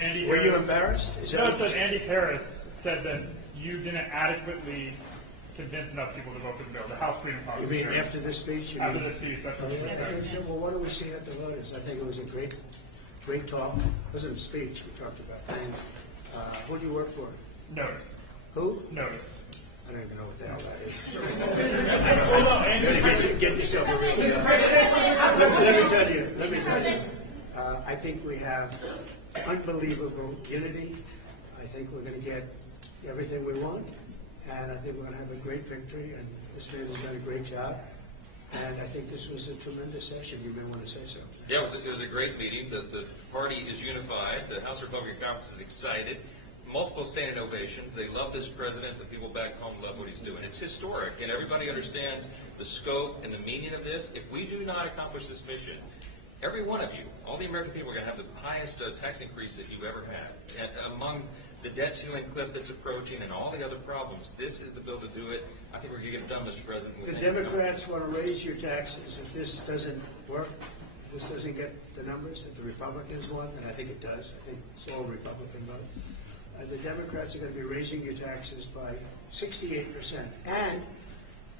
Andy Were Harris, you embarrassed? Is that no, what it said Andy Harris said that you didn't adequately convince enough people to vote for the bill, the House Freedom Caucus. You mean after this speech? You After mean? this speech, that's what she Okay, said. so, well, what do we see at the voters? I think it was a great talk. It wasn't a speech we talked about. And, who do you work for? Notice. Who? Notice. I don't even know what the hell that is. Well, no, Andy, Get yourself a ring. Let me tell you. I think we have unbelievable unity. I think we're going to get everything we want. And I think we're going to have a great victory. And this man has done a great job. And I think this was a tremendous session. You may want to say so. Yeah, it was a great meeting. The party is unified. The House Republican Conference is excited. Multiple standing ovations. They love this president. The people back home love what he's doing. It's historic, and everybody understands the scope and the meaning of this. If we do not accomplish this mission, every one of you, all the American people, are going to have the highest tax increase that you've ever had. And among the debt ceiling cliff that's approaching and all the other problems, this is the bill to do it. I think we're going to get it done, Mr. President. The Democrats want to raise your taxes. If this doesn't work, if this doesn't get the numbers that the Republicans want, and I think it does. I think it's all Republican vote. The Democrats are going to be raising your taxes by 68%. And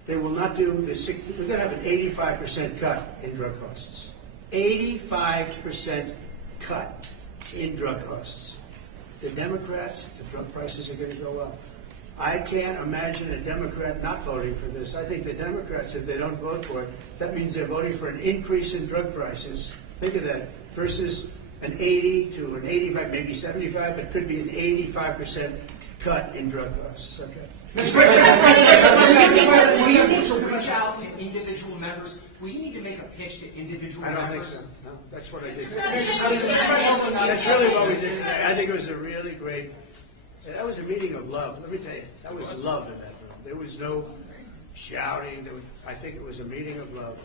they will not do the we're going to have an 85% cut in drug costs. 85% cut in drug costs. The Democrats, the drug prices are going to go up. I can't imagine a Democrat not voting for this. I think the Democrats, if they don't vote for it, that means they're voting for an increase in drug prices. Think of that, versus an 80 to an 85, maybe 75, but it could be an 85% cut in drug costs. Okay. Mr. President, we need to reach out to individual members. We need to make a pitch to individual I don't think members. so. No, that's what I did. That's That's really what we did today. I think it was a really great, that was a meeting of love. Let me tell you, that was love in that room. There was no shouting. I think it was a meeting of love.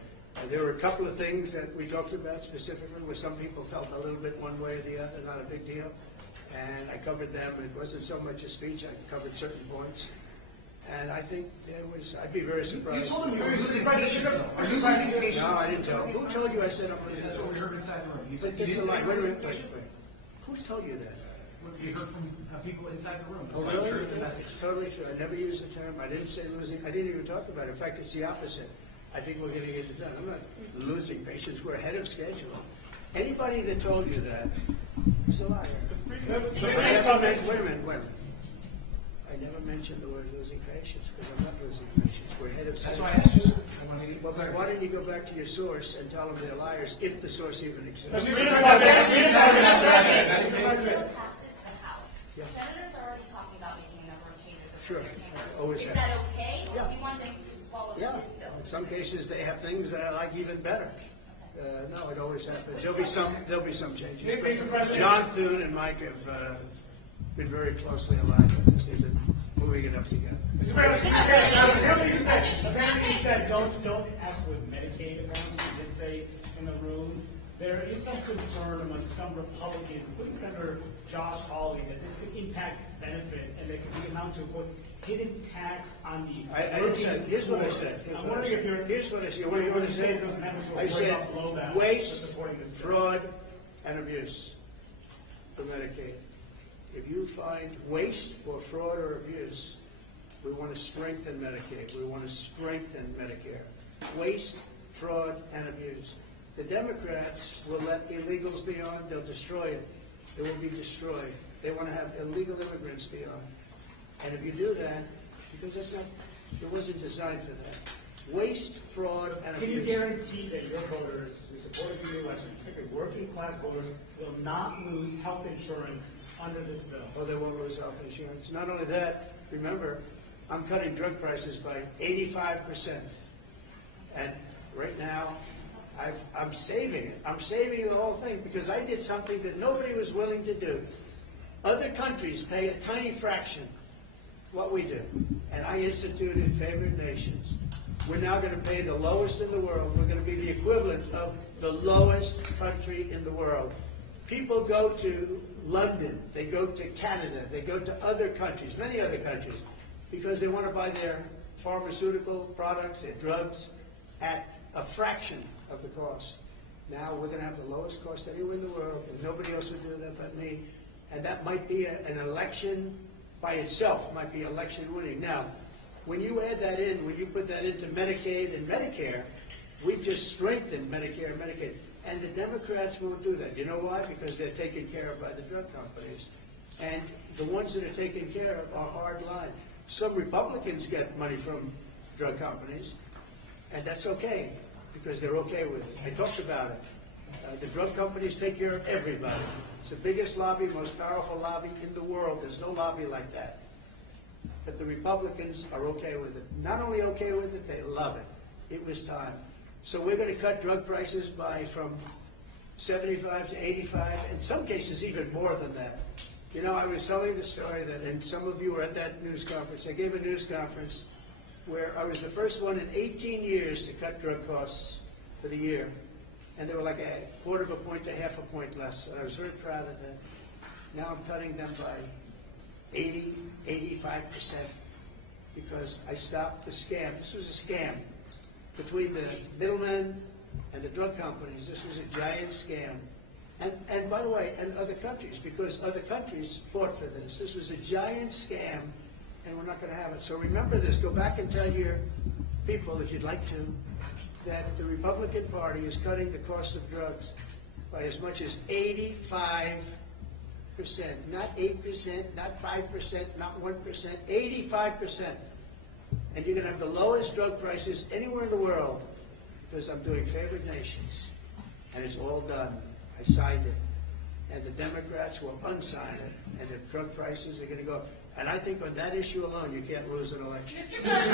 There were a couple of things that we talked about specifically where some people felt a little bit one way or the other, not a big deal. And I covered them. It wasn't so much a speech. I covered certain points. And I think there was, I'd be very surprised. You told him you were losing patience. Are you losing patience? No, I didn't tell him. Who told you I said I'm losing That's what we patience? heard inside the room. You But said you it's a didn't lie. say Wait a you were minute. losing Wait. patience. Who told you that? You heard from people inside the room. Oh, That's not really? true. The message. It's totally true. I never used the term. I didn't say losing. I didn't even talk about it. In fact, it's the opposite. I think we're going to get it done. I'm not losing patience. We're ahead of schedule. Anybody that told you that is a liar. Wait a minute. I never mentioned the word losing patience because I'm not losing patience. We're ahead of That's schedule. why I asked you. I want to get Well, but why don't you go back to your source and tell them they're liars if the source even exists? If the bill passes the House, Yeah. senators are already talking about making a number of changes. Sure. Always Is have. that okay? Yeah. Or do you want them to swallow Yeah, this bill? in some cases they have things that I like even better. No, it always happens. There'll be some changes. Mr. President. John Thune and Mike have been very closely aligned with this. They've been moving it up together. Apparently you said don't act with Medicaid amounts. You did say in the room. There is some concern among some Republicans, including Senator Josh Hawley, that this could impact benefits and there could be amount to quote hidden tax on the I didn't say, here's what I said. I'm wondering if you're Here's what I said. What do you want to say? those members were I worried said about blowback waste, for supporting this bill. fraud, and abuse for Medicaid. If you find waste or fraud or abuse, we want to strengthen Medicaid. We want to strengthen Medicare. Waste, fraud, and abuse. The Democrats will let illegals be on. They'll destroy it. It will be destroyed. They want to have illegal immigrants be on. And if you do that, because it wasn't designed for that. Waste, fraud, and Can you abuse. guarantee that your voters who supported the election, particularly working class voters, will not lose health insurance under this bill? Oh, they won't lose health insurance. Not only that, remember, I'm cutting drug prices by 85%. And right now, I'm saving it. I'm saving the whole thing because I did something that nobody was willing to do. Other countries pay a tiny fraction what we do. And I instituted favored nations. We're now going to pay the lowest in the world. We're going to be the equivalent of the lowest country in the world. People go to London, they go to Canada, they go to other countries, many other countries, because they want to buy their pharmaceutical products, their drugs, at a fraction of the cost. Now we're going to have the lowest cost anywhere in the world, and nobody else would do that but me. And that might be an election by itself, might be election winning. Now, when you add that in, when you put that into Medicaid and Medicare, we've just strengthened Medicare and Medicaid. And the Democrats won't do that. You know why? Because they're taken care of by the drug companies. And the ones that are taken care of are hard line. Some Republicans get money from drug companies, and that's okay, because they're okay with it. I talked about it. The drug companies take care of everybody. It's the biggest lobby, most powerful lobby in the world. There's no lobby like that. But the Republicans are okay with it. Not only okay with it, they love it. It was time. So we're going to cut drug prices from 75 to 85, in some cases even more than that. You know, I was telling the story that, and some of you were at that news conference. I gave a news conference where I was the first one in 18 years to cut drug costs for the year. And they were like a quarter of a point to half a point less. And I was very proud of that. Now I'm cutting them by 80, 85%, because I stopped the scam. This was a scam between the middlemen and the drug companies. This was a giant scam. And by the way, and other countries, because other countries fought for this. This was a giant scam, and we're not going to have it. So remember this. Go back and tell your people, if you'd like to, that the Republican Party is cutting the cost of drugs by as much as 85%, not 8%, not 5%, not 1%, 85%. And you're going to have the lowest drug prices anywhere in the world, because I'm doing favored nations, and it's all done. I signed it, and the Democrats will unsign it, and the drug prices are going to go up. And I think on that issue alone, you can't lose an election. Say that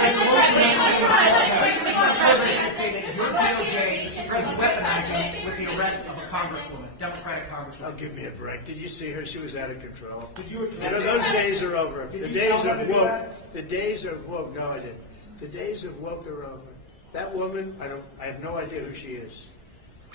your DOJ is weaponizing with the arrest of a congresswoman, Democratic Oh, congresswoman. give me a break. Did you see her? She was out of control. Did you You know, those days are over. Did The you days tell them of to do woke. that? The days of woke. No, I didn't. The days of woke are over. That woman, I have no idea who she is.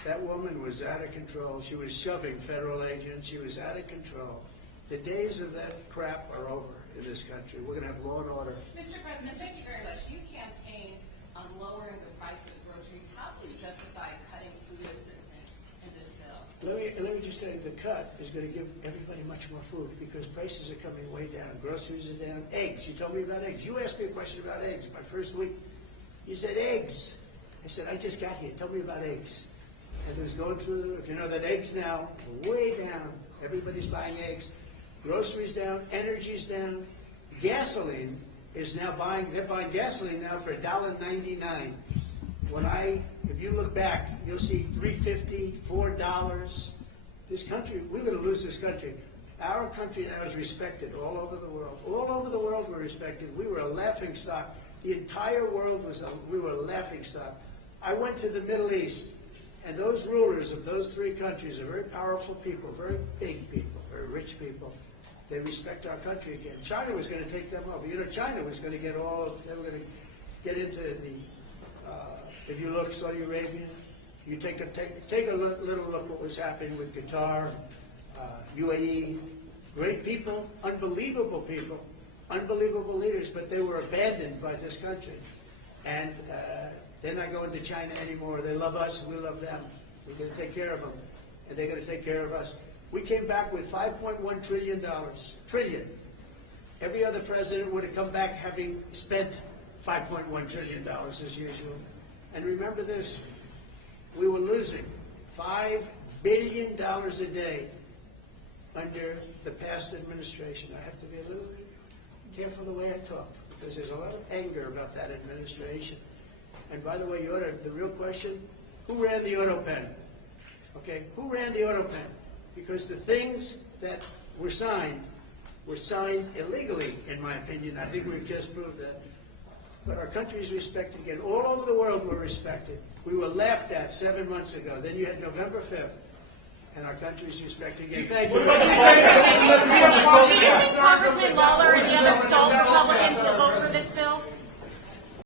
That woman was out of control. She was shoving federal agents. She was out of control. The days of that crap are over in this country. We're going to have law and order. Mr. President, thank you very much. You campaigned on lowering the price of groceries. How do you justify cutting food assistance in this bill? Let me just tell you, the cut is going to give everybody much more food, because prices are coming way down. Groceries are down. Eggs. You told me about eggs. You asked me a question about eggs my first week. You said eggs. I said, I just got here. Tell me about eggs. And it was going through the roof. You know that eggs now are way down. Everybody's buying eggs. Groceries down. Energy's down. Gasoline is now they're buying gasoline now for $1.99. If you look back, you'll see $3.50, $4. This country, we're going to lose this country. Our country now is respected all over the world. All over the world we're respected. We were a laughing stock. The entire world we were a laughing stock. I went to the Middle East, and those rulers of those three countries are very powerful people, very big people, very rich people. They respect our country again. China was going to take them over. You know, China was going to they were going to get into if you look, Saudi Arabia, you take a little look what was happening with Qatar, UAE, great people, unbelievable leaders, but they were abandoned by this country. And they're not going to China anymore. They love us, we love them. We're going to take care of them, and they're going to take care of us. We came back with $5.1 trillion. Trillion. Every other president would have come back having spent $5.1 trillion as usual. And remember this, we were losing $5 billion a day under the past administration. I have to be a little careful the way I talk, because there's a lot of anger about that administration. And by the way, the real question, who ran the auto pen? Okay, who ran the auto pen? Because the things that were signed illegally, in my opinion. I think we've just proved that. But our country is respected again. All over the world we're respected. We were laughed at 7 months ago. Then you had November 5th, and our country is respected again. Thank you. Do you think Congressman Lawler and the other stalled Republicans will vote for this